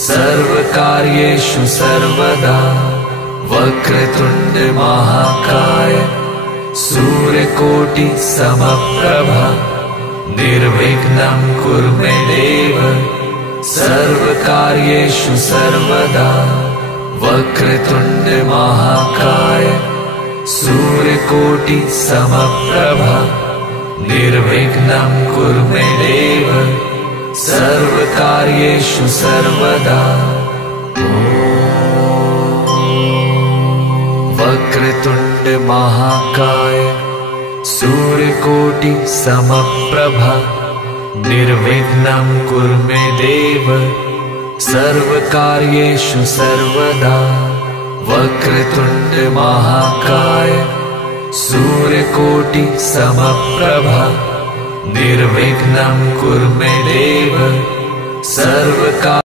सर्वकार्येषु सर्वदा वक्रतुण्ड महाकाय सूर्यकोटि समप्रभा निर्विघ्नं कुरु मे देव सर्वकार्येषु सर्वदा वक्रतुण्ड महाकाय सूर्यकोटि समप्रभा निर्विघ्नं कुरु मे देव सर्वकार्येषु सर्वदा। वक्रतुण्ड महाकाय सूर्यकोटि समप्रभा निर्विघ्नं कुरु मे देव सर्वकार्येषु सर्वदा वक्रतुण्ड महाकाय सूर्यकोटि समप्रभा निर्विघ्नं कुरु मे देव सर्वकार्येषु